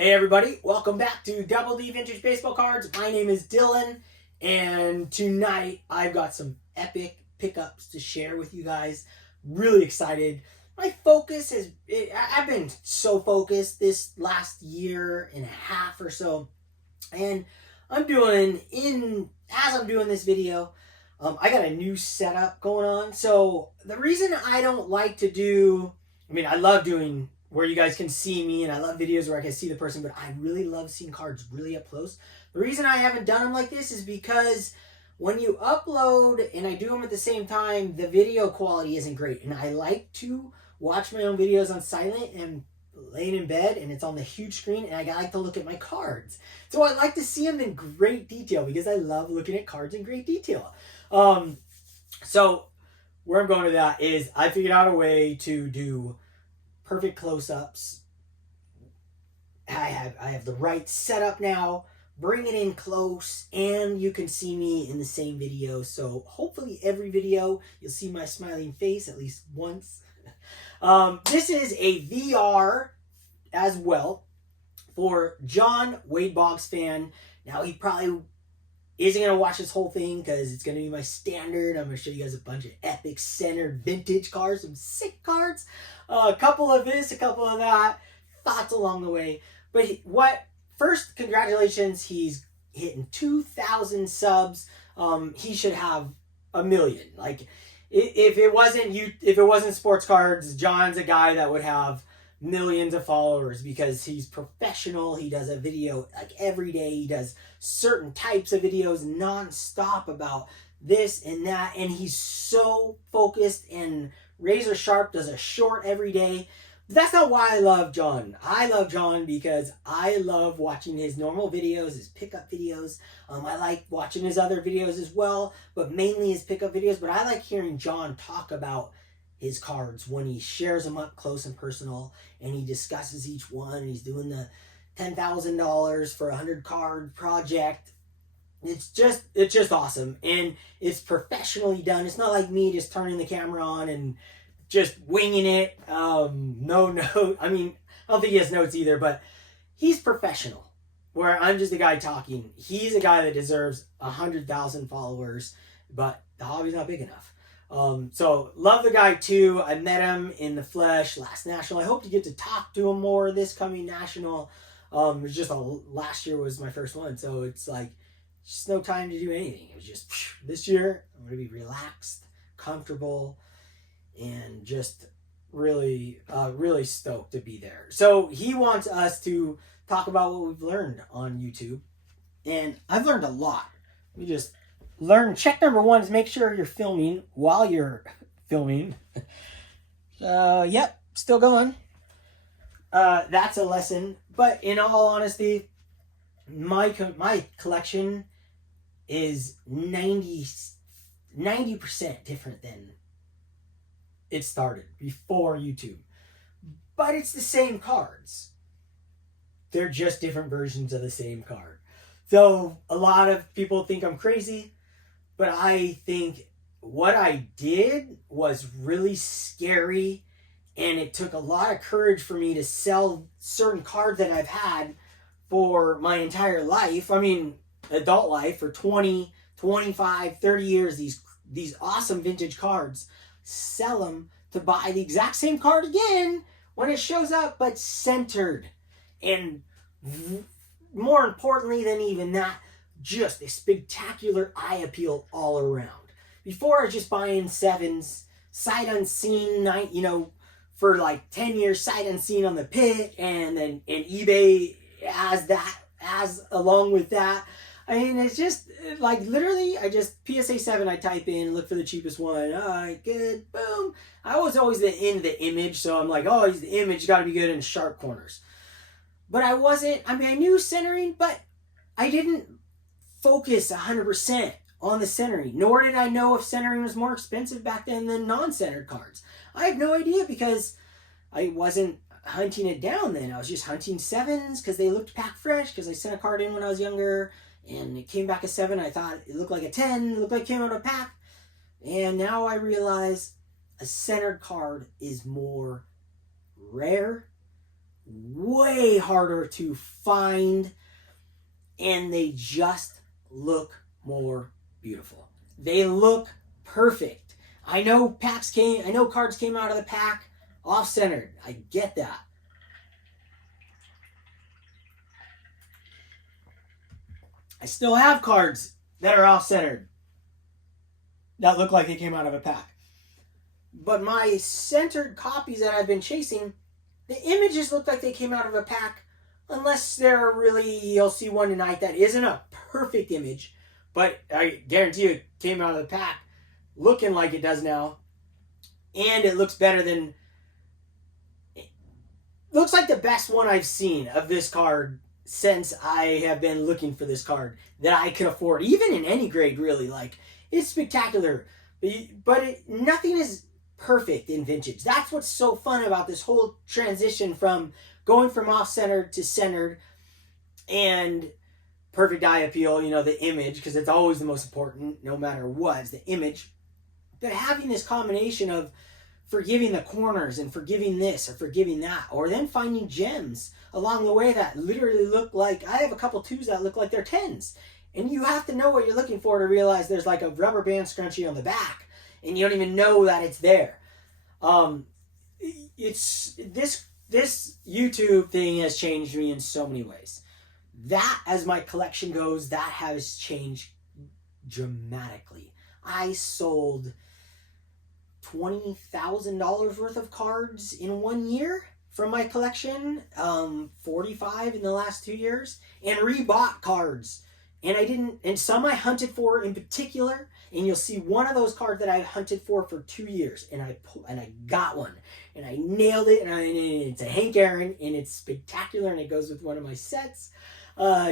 Hey everybody, welcome back to Double D Vintage Baseball Cards. My name is Dylan, and tonight I've got some epic pickups to share with you guys. Really excited. My focus is, I've been so focused this last year and a half or so, and as I'm doing this video, I got a new setup going on. So the reason I don't like to do, I love doing where you guys can see me, and I love videos where I can see the person, but I really love seeing cards really up close. The reason I haven't done them like this is because when you upload and I do them at the same time, the video quality isn't great. And I like to watch my own videos on silent and laying in bed, and it's on the huge screen, and I like to look at my cards. So I like to see them in great detail because I love looking at cards in great detail. So where I'm going with that is I figured out a way to do perfect close-ups. I have the right setup now. Bring it in close, and you can see me in the same video. So hopefully every video you'll see my smiling face at least once. This is a VR as well for John Wade Boggs fan. Now he probably isn't going to watch this whole thing because it's going to be my standard. I'm going to show you guys a bunch of epic centered vintage cards, some sick cards. A couple of this, a couple of that. Thoughts along the way. But first, congratulations. He's hitting 2,000 subs. He should have 1 million. Like, if it wasn't sports cards, John's a guy that would have millions of followers because he's professional. He does a video like every day. He does certain types of videos non-stop about this and that, and he's so focused and razor sharp. Does a short every day. That's not why I love John. I love John because I love watching his normal videos, his pickup videos. I like watching his other videos as well, but mainly his pickup videos. But I like hearing John talk about his cards when he shares them up close and personal, and he discusses each one. He's doing the $10,000 for a 100 card project. It's just awesome, and it's professionally done. It's not like me just turning the camera on and just winging it. No note. I don't think he has notes either, but he's professional. Where I'm just a guy talking. He's a guy that deserves 100,000 followers, but the hobby's not big enough. So love the guy too. I met him in the flesh last national. I hope to get to talk to him more this coming national. It's just last year was my first one, so it's like just no time to do anything. It was just this year I'm gonna be relaxed, comfortable, and just really stoked to be there. So he wants us to talk about what we've learned on YouTube, and I've learned a lot. We just learn. Check number one is make sure you're filming while you're filming. Yep, still going. That's a lesson. But in all honesty, my collection is 90% different than it started before YouTube. But it's the same cards. They're just different versions of the same card. So a lot of people think I'm crazy, but I think what I did was really scary, and it took a lot of courage for me to sell certain cards that I've had for my entire life. Adult life, for 20, 25, 30 years, these awesome vintage cards. Sell them to buy the exact same card again when it shows up, but centered. And more importantly than even that, just a spectacular eye appeal all around. Before I was just buying sevens, sight unseen, for like 10 years, sight unseen on the pit, and eBay as along with that. It's just like literally, I just PSA 7, I type in, look for the cheapest one. All right, good, boom. I was always in the image, so I'm like, oh, he's the image, got to be good in sharp corners. But I wasn't, I knew centering, but I didn't focus 100% on the centering, nor did I know if centering was more expensive back then than non-centered cards. I had no idea because I wasn't hunting it down then. I was just hunting sevens because they looked packed fresh, because I sent a card in when I was younger and it came back a 7. I thought it looked like a 10, it looked like it came out of a pack. And now I realize a centered card is more rare, way harder to find, and they just look more beautiful. They look perfect. I know cards came out of the pack off-centered. I get that. I still have cards that are off-centered that look like they came out of a pack. But my centered copies that I've been chasing, the images look like they came out of a pack, unless they're really, you'll see one tonight that isn't a perfect image, but I guarantee you it came out of the pack looking like it does now. And it looks better than, looks like the best one I've seen of this card since I have been looking for this card that I can afford, even in any grade, really. Like, it's spectacular, but nothing is perfect in vintage. That's what's so fun about this whole transition from going from off-centered to centered, and perfect eye appeal, the image, because it's always the most important, no matter what, it's the image. But having this combination of forgiving the corners and forgiving this or forgiving that, or then finding gems along the way that literally look like, I have a couple 2s that look like they're 10s. And you have to know what you're looking for to realize there's like a rubber band scrunchie on the back, and you don't even know that it's there. It's this YouTube thing has changed me in so many ways. That, as my collection goes, that has changed dramatically. I sold $20,000 worth of cards in 1 year from my collection, 45 in the last 2 years, and rebought cards. And some I hunted for in particular, and you'll see one of those cards that I hunted for 2 years, and I got one, and I nailed it, and it's a Hank Aaron, and it's spectacular, and it goes with one of my sets.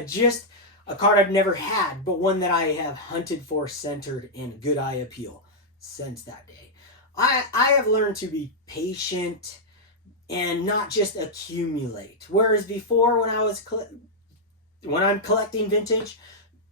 Just a card I've never had, but one that I have hunted for, centered, and good eye appeal since that day. I have learned to be patient and not just accumulate. Whereas before, when I'm collecting vintage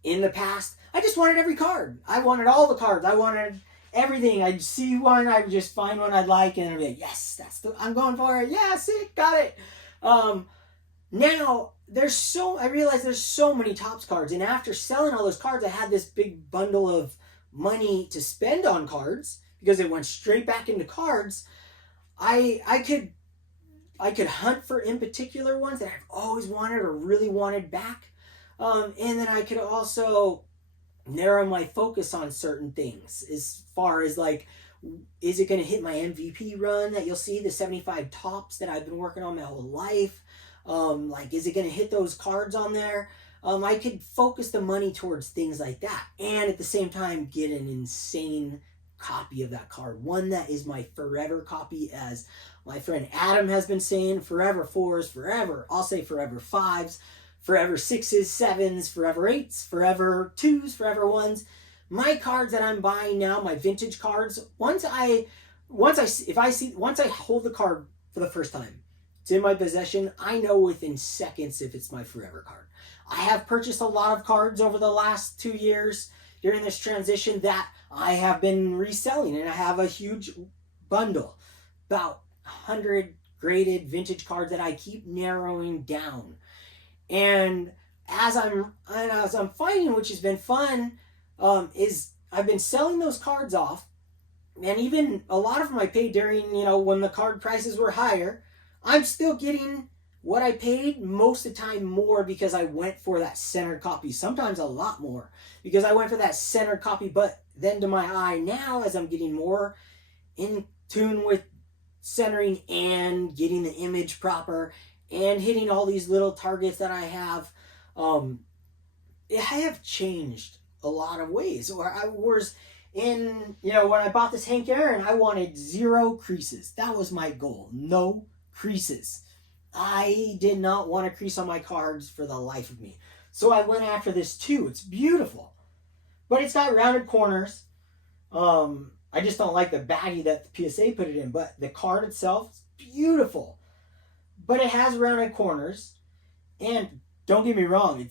in the past, I just wanted every card. I wanted all the cards. I wanted everything. I'd see one, I'd just find one I'd like, and I'd be like, yes, I'm going for it. Yeah, sick, got it. Now, I realize there's so many Topps cards, and after selling all those cards, I had this big bundle of money to spend on cards, because it went straight back into cards. I could hunt for in particular ones that I've always wanted or really wanted back. And then I could also narrow my focus on certain things, as far as like, is it going to hit my MVP run that you'll see, the 75 Topps that I've been working on my whole life? Is it going to hit those cards on there? I could focus the money towards things like that, and at the same time get an insane copy of that card, one that is my forever copy, as my friend Adam has been saying, forever 4s, forever, I'll say forever 5s, forever 6s, 7s, forever 8s, forever 2s, forever 1s. My cards that I'm buying now, my vintage cards, once I hold the card for the first time, it's in my possession, I know within seconds if it's my forever card. I have purchased a lot of cards over the last 2 years during this transition that I have been reselling, and I have a huge bundle, about 100 graded vintage cards that I keep narrowing down. And as I'm finding, which has been fun, is I've been selling those cards off, and even a lot of them I paid during, when the card prices were higher. I'm still getting what I paid, most of the time more, because I went for that centered copy. Sometimes a lot more, because I went for that centered copy. But then to my eye now, as I'm getting more in tune with centering and getting the image proper and hitting all these little targets that I have changed a lot of ways. Or I was in, when I bought this Hank Aaron, I wanted 0 creases. That was my goal. No creases. I did not want a crease on my cards for the life of me. So I went after this too. It's beautiful, but it's got rounded corners. I just don't like the baggie that the PSA put it in, but the card itself is beautiful, but it has rounded corners. And don't get me wrong,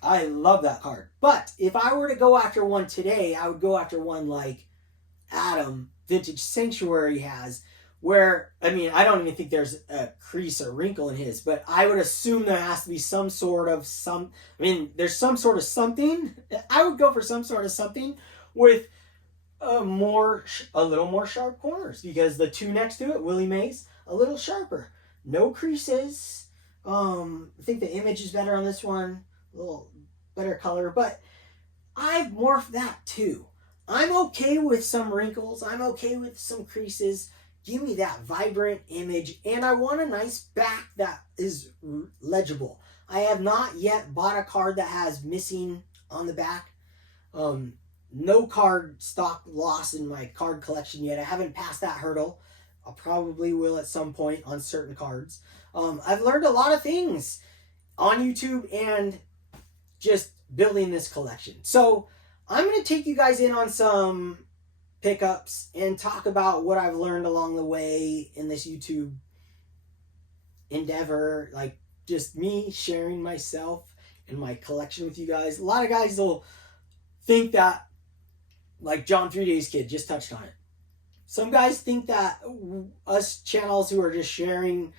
I love that card. But if I were to go after one today, I would go after one like Adam Vintage Sanctuary has, where, I mean, I don't even think there's a crease or wrinkle in his, but I would assume there has to be some sort of there's some sort of something. I would go for some sort of something with a little more sharp corners, because the two next to it, Willie Mays, a little sharper. No creases. I think the image is better on this one, a little better color, but I've morphed that too. I'm okay with some wrinkles. I'm okay with some creases. Give me that vibrant image, and I want a nice back that is legible. I have not yet bought a card that has missing on the back. No card stock loss in my card collection yet. I haven't passed that hurdle. I probably will at some point on certain cards. I've learned a lot of things on YouTube and just building this collection. So I'm going to take you guys in on some pickups and talk about what I've learned along the way in this YouTube endeavor. Like, just me sharing myself and my collection with you guys. A lot of guys will think that, like John 3 Days Kid just touched on it. Some guys think that us channels who are just showing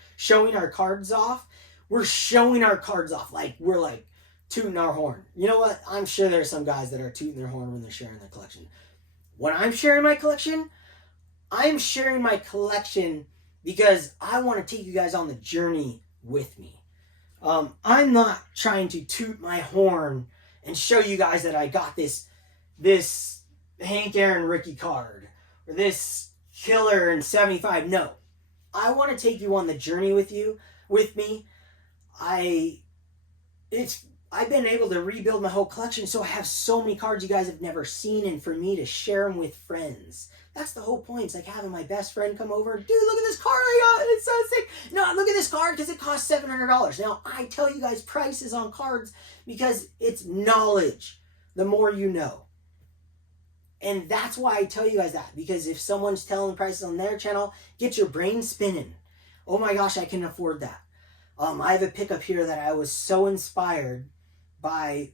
our cards off, we're showing our cards off like we're like tooting our horn. You know what? I'm sure there's some guys that are tooting their horn when they're sharing their collection. When I'm sharing my collection, I'm sharing my collection because I want to take you guys on the journey with me. I'm not trying to toot my horn and show you guys that I got this Hank Aaron rookie card or this killer in 75. No, I want to take you on the journey with me. I've been able to rebuild my whole collection, so I have so many cards you guys have never seen, and for me to share them with friends. That's the whole point. It's like having my best friend come over. Dude, look at this card I got. It's so sick. No, look at this card because it costs $700. Now, I tell you guys prices on cards because it's knowledge. The more you know. And that's why I tell you guys that. Because if someone's telling prices on their channel, get your brain spinning. Oh my gosh, I can afford that. I have a pickup here that I was so inspired by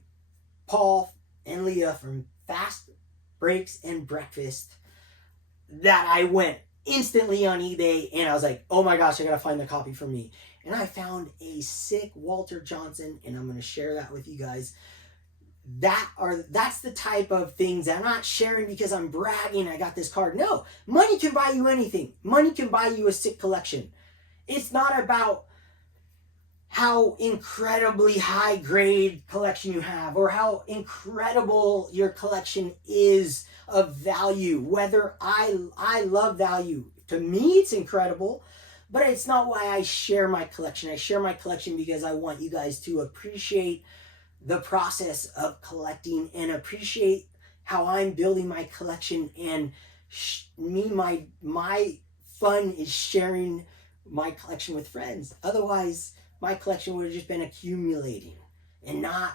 Paul and Leah from Fast Breaks and Breakfast that I went instantly on eBay and I was like, oh my gosh, I gotta find the copy for me. And I found a sick Walter Johnson, and I'm gonna share that with you guys. That's the type of things that I'm not sharing because I'm bragging I got this card. No, money can buy you anything. Money can buy you a sick collection. It's not about how incredibly high grade collection you have or how incredible your collection is of value. Whether I love value. To me, it's incredible, but it's not why I share my collection. I share my collection because I want you guys to appreciate the process of collecting and appreciate how I'm building my collection, and my fun is sharing my collection with friends. Otherwise, my collection would have just been accumulating and not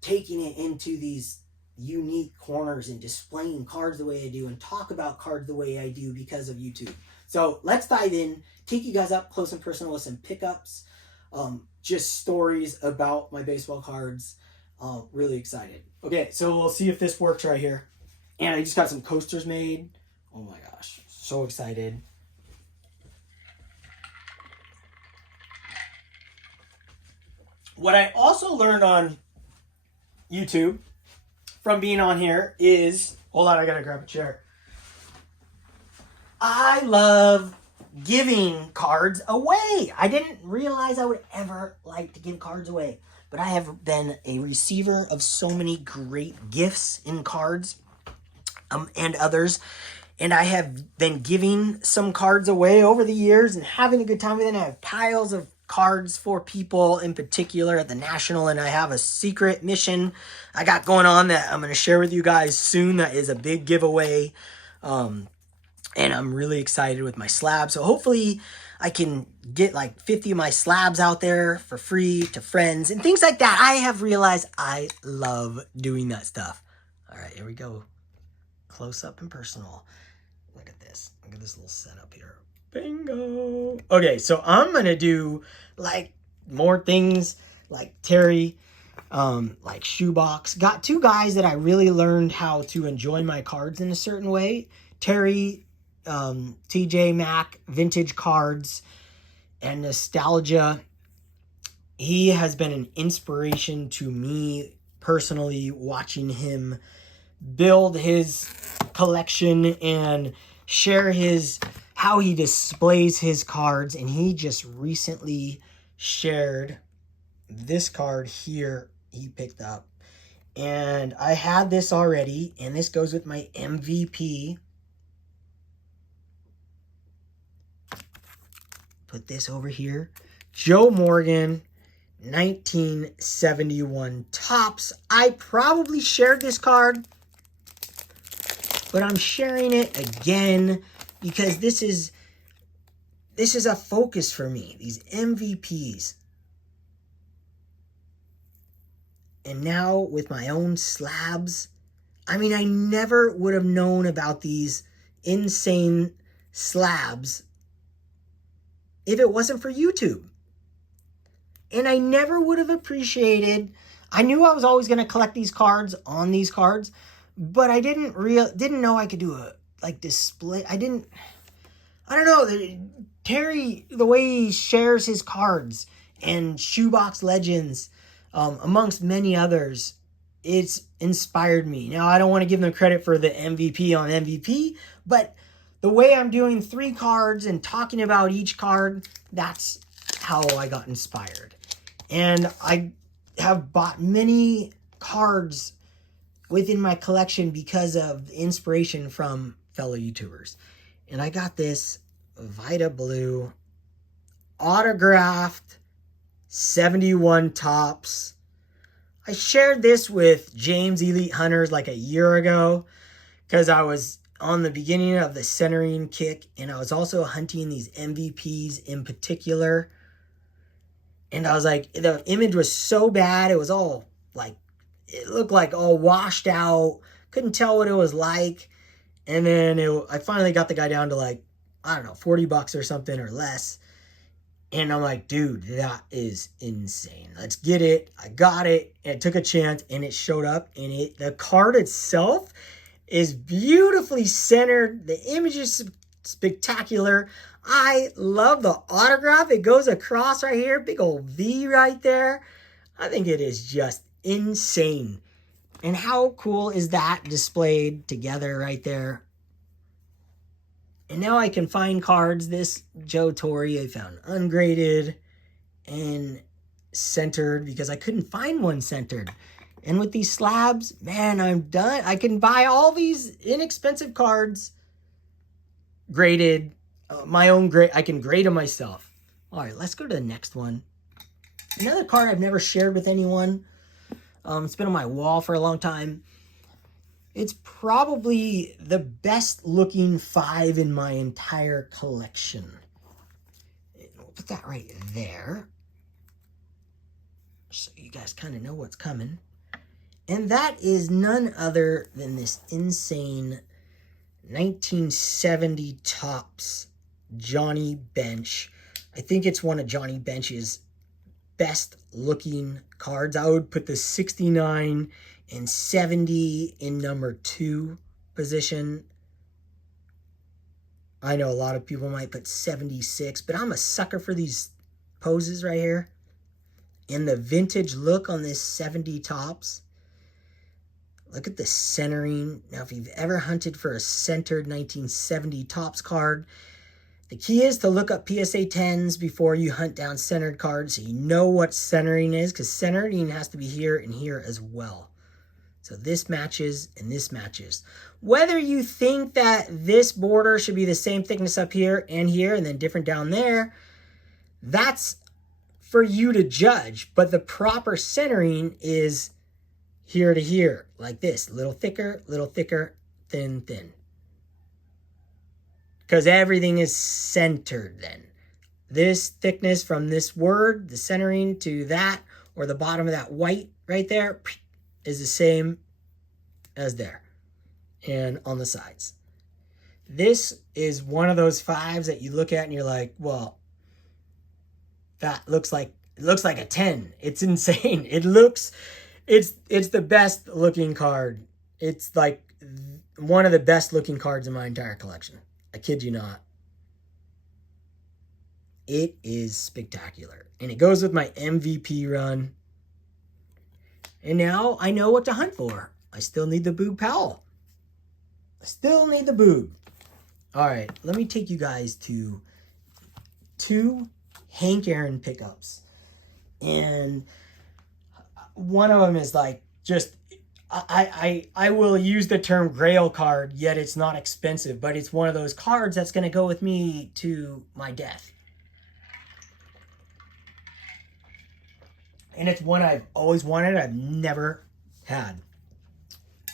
taking it into these unique corners and displaying cards the way I do and talk about cards the way I do because of YouTube. So let's dive in, take you guys up close and personal with some pickups, just stories about my baseball cards. Really excited. Okay, so we'll see if this works right here. And I just got some coasters made. Oh my gosh, so excited. What I also learned on YouTube from being on here is, hold on, I gotta grab a chair. I love giving cards away. I didn't realize I would ever like to give cards away, but I have been a receiver of so many great gifts in cards and others, and I have been giving some cards away over the years and having a good time with it. And I have piles of cards for people in particular at the National, and I have a secret mission I got going on that I'm going to share with you guys soon that is a big giveaway. And I'm really excited with my slabs. So hopefully I can get like 50 of my slabs out there for free to friends and things like that. I have realized I love doing that stuff. All right, here we go. Close up and personal. Look at this. Look at this little setup here. Bingo. Okay, so I'm going to do like more things like Terry, like Shoebox. Got two guys that I really learned how to enjoy my cards in a certain way. Terry TJ Maxx vintage cards and nostalgia. He has been an inspiration to me personally, watching him build his collection and share how he displays his cards. And he just recently shared this card here he picked up. And I had this already, and this goes with my MVP. Put this over here. Joe Morgan, 1971 Topps. I probably shared this card, but I'm sharing it again because this is a focus for me, these MVPs. And now with my own slabs, I mean, I never would have known about these insane slabs if it wasn't for YouTube. And I never would have appreciated, I knew I was always going to collect these cards on these cards, but I didn't know I could do a display. I don't know, Terry, the way he shares his cards and Shoebox Legends, amongst many others, it's inspired me. Now, I don't want to give them credit for the MVP on MVP, but the way I'm doing 3 cards and talking about each card, that's how I got inspired. And I have bought many cards within my collection because of the inspiration from fellow YouTubers. And I got this Vita Blue autographed 71 Topps. I shared this with James Elite Hunters like a year ago because I was on the beginning of the centering kick, and I was also hunting these MVPs in particular. And I was like, the image was so bad, it was all like, it looked like all washed out, couldn't tell what it was like. And then I finally got the guy down to like, I don't know, $40 or something or less. And I'm like, dude, that is insane. Let's get it. I got it. And it took a chance, and it showed up. And the card itself is beautifully centered. The image is spectacular. I love the autograph. It goes across right here. Big old V right there. I think it is just insane. And how cool is that displayed together right there? And now I can find cards. This Joe Torre I found ungraded and centered because I couldn't find one centered. And with these slabs, man, I'm done. I can buy all these inexpensive cards graded. My own grade. I can grade them myself. All right, let's go to the next one. Another card I've never shared with anyone. It's been on my wall for a long time. It's probably the best looking 5 in my entire collection. We'll put that right there, so you guys kind of know what's coming. And that is none other than this insane 1970 Topps Johnny Bench. I think it's one of Johnny Bench's best looking cards. I would put the 69 and 70 in number 2 position. I know a lot of people might put 76, but I'm a sucker for these poses right here. And the vintage look on this 70 Topps. Look at the centering. Now, if you've ever hunted for a centered 1970 Topps card, the key is to look up PSA 10s before you hunt down centered cards so you know what centering is, because centering has to be here and here as well. So this matches and this matches. Whether you think that this border should be the same thickness up here and then different down there, that's for you to judge. But the proper centering is here to here, like this. Little thicker, thin, thin. Because everything is centered then. This thickness from this word, the centering to that, or the bottom of that white right there, is the same as there. And on the sides. This is one of those 5s that you look at and you're like, well, that looks like a 10. It's insane. It's the best looking card. It's like one of the best looking cards in my entire collection. I kid you not. It is spectacular. And it goes with my MVP run. And now I know what to hunt for. I still need the Boog Powell. I still need the Boog. All right, let me take you guys to 2 Hank Aaron pickups. And one of them is like just, I will use the term Grail card, yet it's not expensive, but it's one of those cards that's going to go with me to my death. And it's one I've always wanted, I've never had.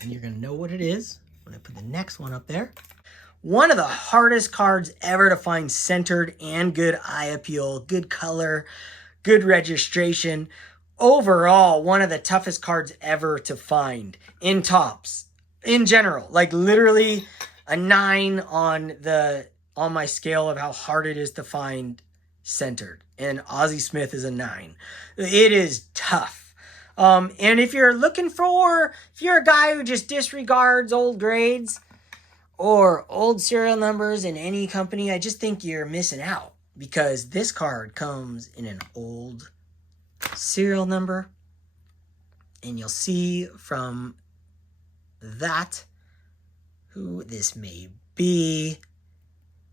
And you're going to know what it is when I put the next one up there. One of the hardest cards ever to find centered and good eye appeal, good color, good registration. Overall, one of the toughest cards ever to find in tops, in general. Like literally a 9 on my scale of how hard it is to find centered. And Ozzie Smith is a 9. It is tough. And if you're if you're a guy who just disregards old grades or old serial numbers in any company, I just think you're missing out, because this card comes in an old serial number, and you'll see from that who this may be.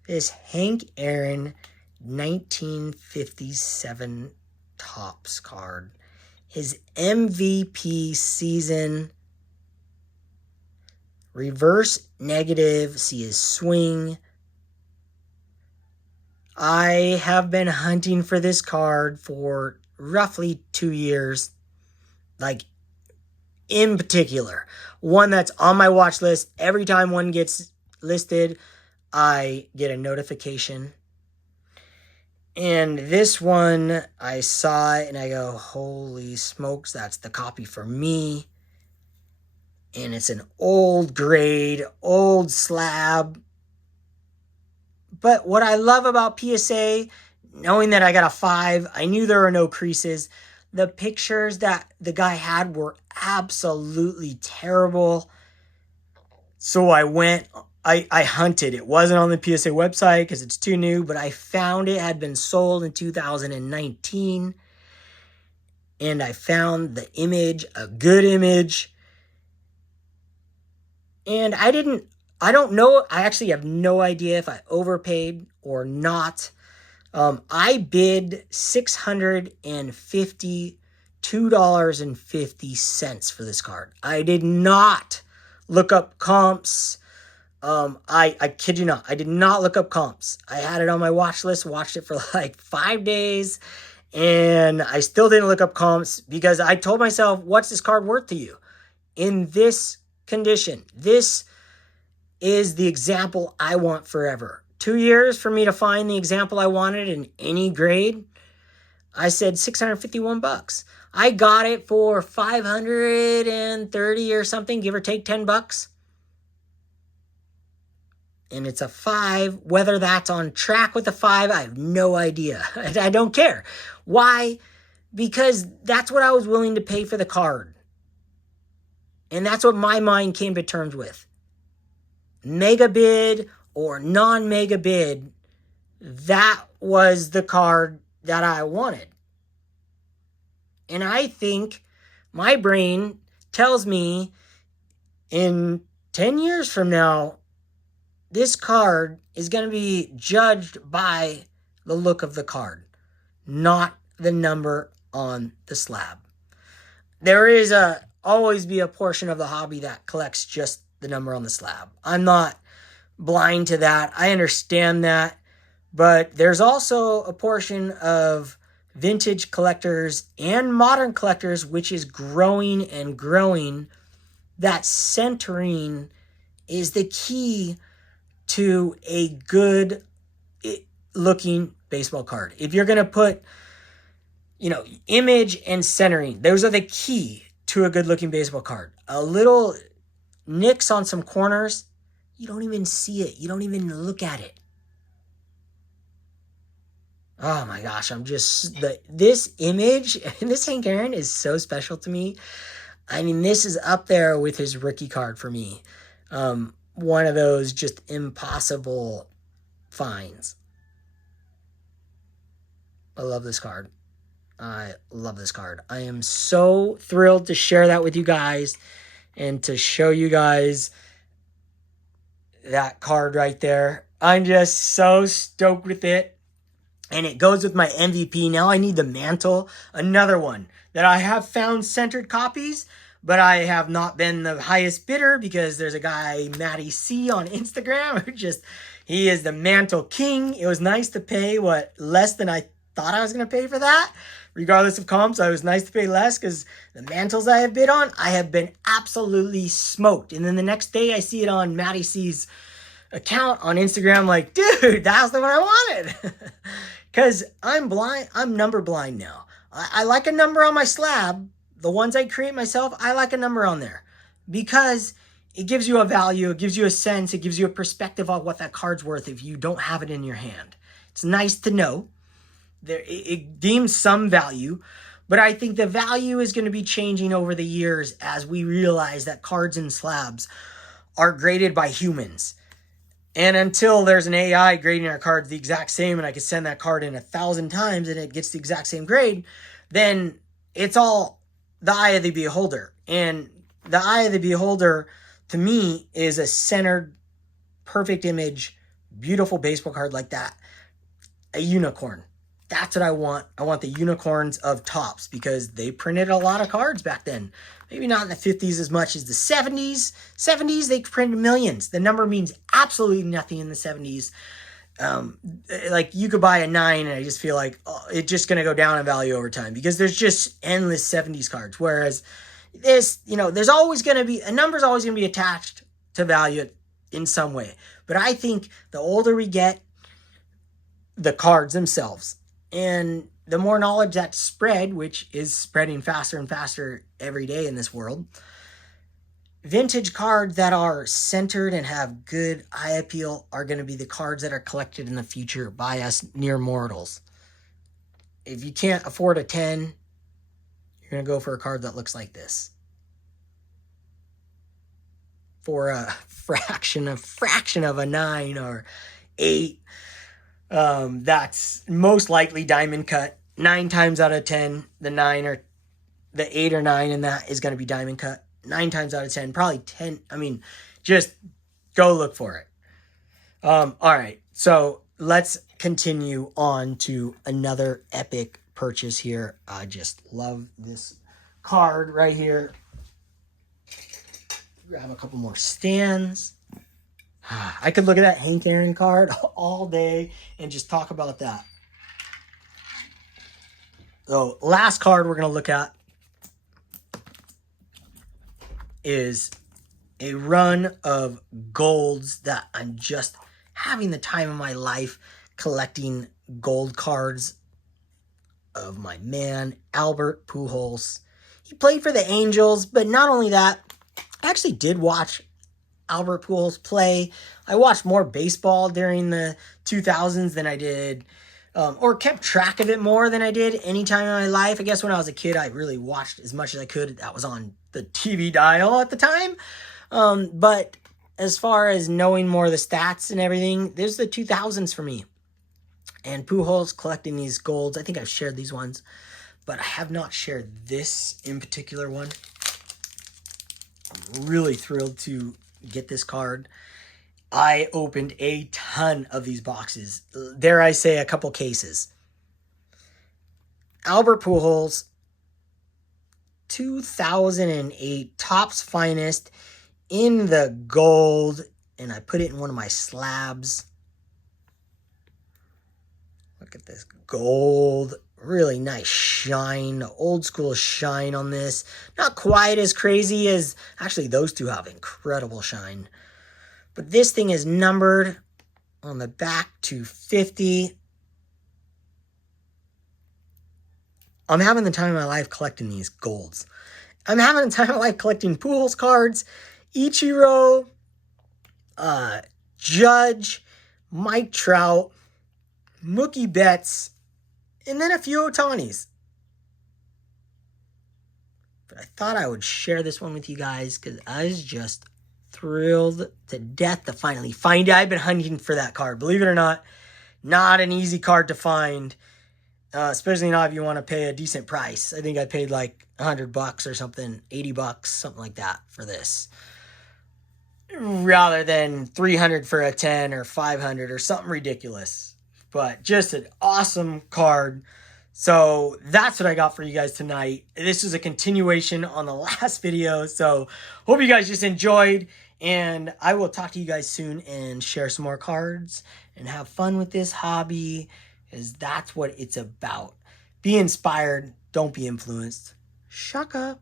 This Hank Aaron 1957 Topps card. His MVP season. Reverse negative. See his swing. I have been hunting for this card for roughly 2 years. Like, in particular. One that's on my watch list. Every time one gets listed, I get a notification. And this one, I saw it and I go, holy smokes, that's the copy for me. And it's an old grade, old slab. But what I love about PSA, knowing that I got a 5, I knew there were no creases. The pictures that the guy had were absolutely terrible. So I hunted. It wasn't on the PSA website because it's too new, but I found it had been sold in 2019. And I found the image, a good image. And I don't know, I actually have no idea if I overpaid or not. I bid $652.50 for this card. I did not look up comps. I kid you not, I did not look up comps. I had it on my watch list, watched it for like 5 days, and I still didn't look up comps because I told myself, what's this card worth to you? In this condition, this is the example I want forever. 2 years for me to find the example I wanted in any grade. I said $651. I got it for $530 or something, give or take $10. And it's a 5. Whether that's on track with a 5, I have no idea. I don't care. Why? Because that's what I was willing to pay for the card. And that's what my mind came to terms with. Mega bid or non-mega bid, that was the card that I wanted. And I think my brain tells me in 10 years from now, this card is going to be judged by the look of the card, not the number on the slab. There is always be a portion of the hobby that collects just the number on the slab. I'm not blind to that. I understand that. But there's also a portion of vintage collectors and modern collectors, which is growing and growing, that centering is the key to a good looking baseball card. If you're going to put, image and centering, those are the key to a good looking baseball card. A little nicks on some corners, you don't even see it. You don't even look at it. Oh my gosh, this image, this Hank Aaron is so special to me. I mean, this is up there with his rookie card for me. One of those just impossible finds. I love this card. I love this card. I am so thrilled to share that with you guys and to show you guys that card right there. I'm just so stoked with it. And it goes with my MVP. Now I need the mantle. Another one that I have found centered copies, but I have not been the highest bidder because there's a guy, Matty C, on Instagram who he is the mantle king. It was nice to pay less than I thought I was going to pay for that. Regardless of comps, it was nice to pay less because the mantles I have bid on, I have been absolutely smoked. And then the next day I see it on Matty C's account on Instagram, like, dude, that's the one I wanted. Because I'm blind, I'm number blind now. I like a number on my slab. The ones I create myself, I like a number on there. Because it gives you a value, it gives you a sense, it gives you a perspective on what that card's worth if you don't have it in your hand. It's nice to know. It deems some value, but I think the value is going to be changing over the years as we realize that cards and slabs are graded by humans. And until there's an AI grading our cards the exact same and I can send that card in 1,000 times and it gets the exact same grade, then it's all the eye of the beholder. And the eye of the beholder, to me, is a centered, perfect image, beautiful baseball card like that. A unicorn. That's what I want. I want the unicorns of Topps because they printed a lot of cards back then. Maybe not in the 50s as much as the 70s. 70s, they printed millions. The number means absolutely nothing in the 70s. Like you could buy a 9 and I just feel like it's just going to go down in value over time because there's just endless 70s cards. Whereas this, there's always going to be, a number's always going to be attached to value in some way. But I think the older we get, the cards themselves, and the more knowledge that's spread, which is spreading faster and faster every day in this world, vintage cards that are centered and have good eye appeal are going to be the cards that are collected in the future by us mere mortals. If you can't afford a 10, you're going to go for a card that looks like this. For a fraction of a 9 or 8, that's most likely diamond cut. 9 times out of 10, the 9 or the 8 or 9 in that is going to be diamond cut. 9 times out of 10, probably 10. I mean, just go look for it. All right, so let's continue on to another epic purchase here. I just love this card right here. Grab a couple more stands. I could look at that Hank Aaron card all day and just talk about that. So last card we're going to look at is a run of golds that I'm just having the time of my life collecting gold cards of my man, Albert Pujols. He played for the Angels, but not only that, I actually did watch Albert Pujols play. I watched more baseball during the 2000s than I did, or kept track of it more than I did any time in my life. I guess when I was a kid, I really watched as much as I could. That was on the TV dial at the time. But as far as knowing more of the stats and everything, there's the 2000s for me. And Pujols collecting these golds. I think I've shared these ones, but I have not shared this in particular one. I'm really thrilled to get this card. I opened a ton of these boxes. Dare I say a couple cases. Albert Pujols, 2008 Topps Finest in the gold, and I put it in one of my slabs. Look at this gold, really nice shine, old school shine on this. Not quite as crazy as, actually those two have incredible shine. But this thing is numbered on the back to 50. I'm having the time of my life collecting these golds. I'm having the time of my life collecting Pujols cards, Ichiro, Judge, Mike Trout, Mookie Betts, and then a few Ohtanis. But I thought I would share this one with you guys because I was just thrilled to death to finally find it. I've been hunting for that card. Believe it or not an easy card to find, especially not if you want to pay a decent price. I think I paid like $100 or something, $80, something like that for this, rather than $300 for a 10 or $500 or something ridiculous. But just an awesome card. So that's what I got for you guys tonight. This is a continuation on the last video. So hope you guys just enjoyed. And I will talk to you guys soon and share some more cards and have fun with this hobby, because that's what it's about. Be inspired. Don't be influenced. Shaka.